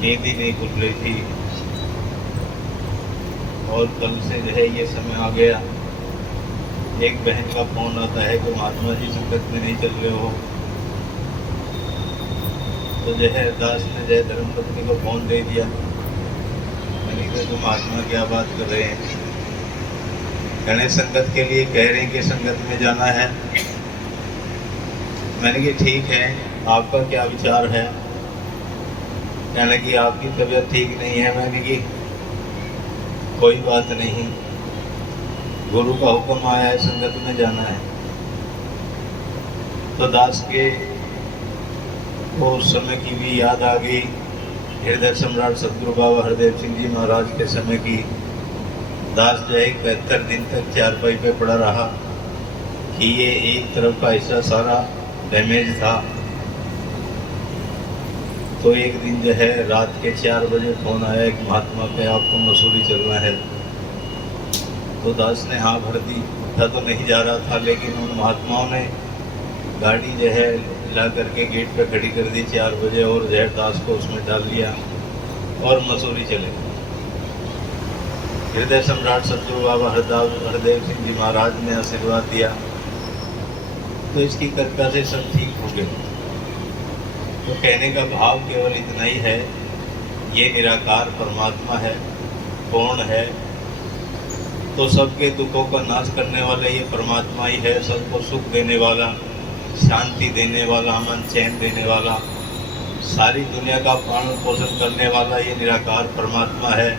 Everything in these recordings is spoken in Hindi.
नींद ही नहीं खुल रही थी। और कल से जो है ये समय आ गया, एक बहन का फोन आता है कि महात्मा जी संगत में नहीं चल रहे हो। तो जो है दास ने जय धर्म पत्नी को फोन दे दिया। मैंने कहा तुम महात्मा क्या बात कर रहे हैं? गणेश संगत के लिए कह रहे हैं कि संगत में जाना है। मैंने कहा ठीक है, आपका क्या विचार है? कहने की आपकी तबीयत ठीक नहीं है। मैंने की कोई बात नहीं, गुरु का हुक्म आया है, संगत में जाना है। तो दास के उस समय की भी याद आ गई, हृदय सम्राट सतगुरु बाबा हरदेव सिंह जी महाराज के समय की। दास जो है 71 दिन तक चारपाई पे पड़ा रहा कि ये एक तरफ का हिस्सा सारा डैमेज था। तो एक दिन जो है रात के 4 बजे फोन आया कि महात्मा पे आपको मसूरी चलना है। तो दास ने हाँ भर दी। उठा तो नहीं जा रहा था, लेकिन उन महात्माओं ने गाड़ी जो है ला करके गेट पे खड़ी कर दी 4 बजे और जो है दास को उसमें डाल लिया और मसूरी चले। हृदय सम्राट सतगुरु बाबा हरदेव सिंह जी महाराज ने आशीर्वाद दिया, तो इसकी कृपा से सब ठीक हो गए। तो कहने का भाव केवल इतना ही है, ये निराकार परमात्मा है, पूर्ण है, तो सबके दुखों का नाश करने वाला ये परमात्मा ही है। सबको सुख देने वाला, शांति देने वाला, अमन चैन देने वाला, सारी दुनिया का पालन पोषण करने वाला ये निराकार परमात्मा है,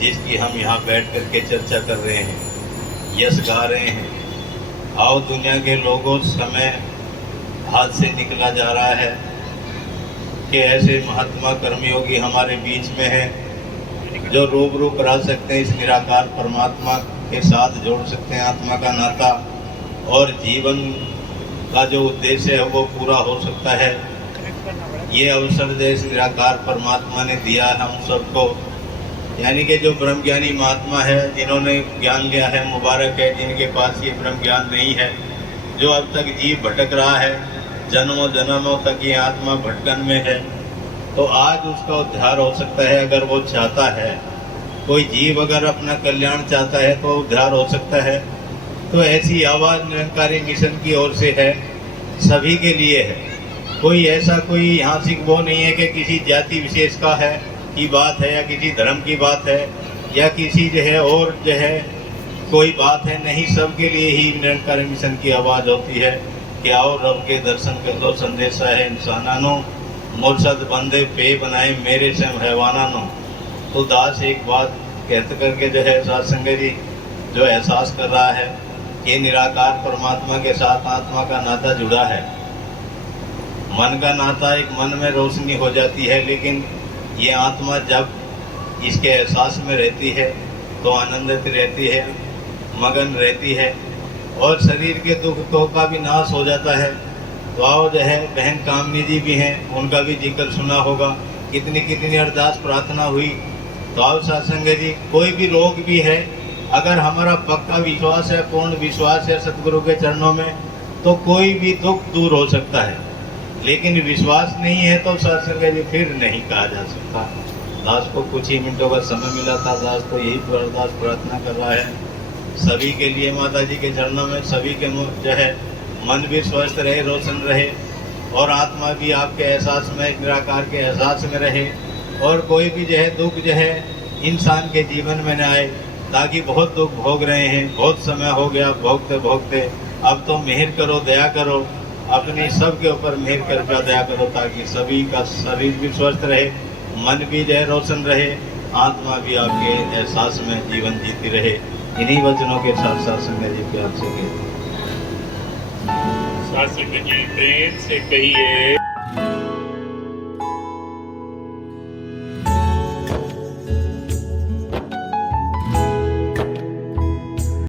जिसकी हम यहाँ बैठ कर के चर्चा कर रहे हैं, यश गा रहे हैं। आओ दुनिया के लोगों, समय हाथ से निकला जा रहा है कि ऐसे महात्मा कर्मयोगी हमारे बीच में हैं जो रूबरू करा सकते हैं, इस निराकार परमात्मा के साथ जोड़ सकते हैं आत्मा का नाता, और जीवन का जो उद्देश्य है वो पूरा हो सकता है। ये अवसर जो इस निराकार परमात्मा ने दिया है हम सबको, यानी कि जो ब्रह्म ज्ञानी महात्मा है, जिन्होंने ज्ञान लिया है, मुबारक है। जिनके पास ये ब्रह्म ज्ञान नहीं है, जो अब तक जीव भटक रहा है, जन्मों जन्मों तक ये आत्मा भटकन में है, तो आज उसका उद्धार हो सकता है अगर वो चाहता है। कोई जीव अगर अपना कल्याण चाहता है तो उद्धार हो सकता है। तो ऐसी आवाज़ निरंकारी मिशन की ओर से है, सभी के लिए है। कोई ऐसा कोई यहाँ से वो नहीं है कि किसी जाति विशेष का है की बात है, या किसी धर्म की बात है, या किसी जो है और जो है कोई बात है, नहीं। सबके लिए ही निरंकारी मिशन की आवाज़ होती है कि आओ रब के दर्शन कर लो। संदेशा है इंसानानो, मुर्शद बंदे पे बनाए मेरे से हैवानानो। तो दास एक बात कहते करके जो है सत्संग जी जो एहसास कर रहा है कि निराकार परमात्मा के साथ आत्मा का नाता जुड़ा है। मन का नाता, एक मन में रोशनी हो जाती है, लेकिन ये आत्मा जब इसके एहसास में रहती है तो आनंदित रहती है, मगन रहती है, और शरीर के दुखों का भी नाश हो जाता है। तो आओ जो है बहन कामनी जी भी हैं, उनका भी जिक्र सुना होगा, कितनी कितनी अरदास प्रार्थना हुई। तो आओ सत्संग जी, कोई भी रोग भी है, अगर हमारा पक्का विश्वास है, पूर्ण विश्वास है सतगुरु के चरणों में, तो कोई भी दुख दूर हो सकता है। लेकिन विश्वास नहीं है तो सत्संग जी फिर नहीं कहा जा सकता। दास को कुछ ही मिनटों का समय मिला था, दास को यही अरदास प्रार्थना कर रहा है सभी के लिए, माता जी के चरणों में, सभी के जो है मन भी स्वस्थ रहे, रोशन रहे, और आत्मा भी आपके एहसास में, निराकार के एहसास में रहे, और कोई भी जो है दुख जो है इंसान के जीवन में न आए। ताकि बहुत दुख भोग रहे हैं, बहुत समय हो गया भोगते भोगते, अब तो मेहर करो, दया करो, अपने सब के ऊपर मेहर करके दया करो, ताकि सभी का शरीर भी स्वस्थ रहे, मन भी जो है रोशन रहे, आत्मा भी आपके एहसास में जीवन जीती रहे। इन्हीं वचनों के साथ साथ संगत जी प्यार से कहते हैं, साथ संगत जी प्रेम से कहिए।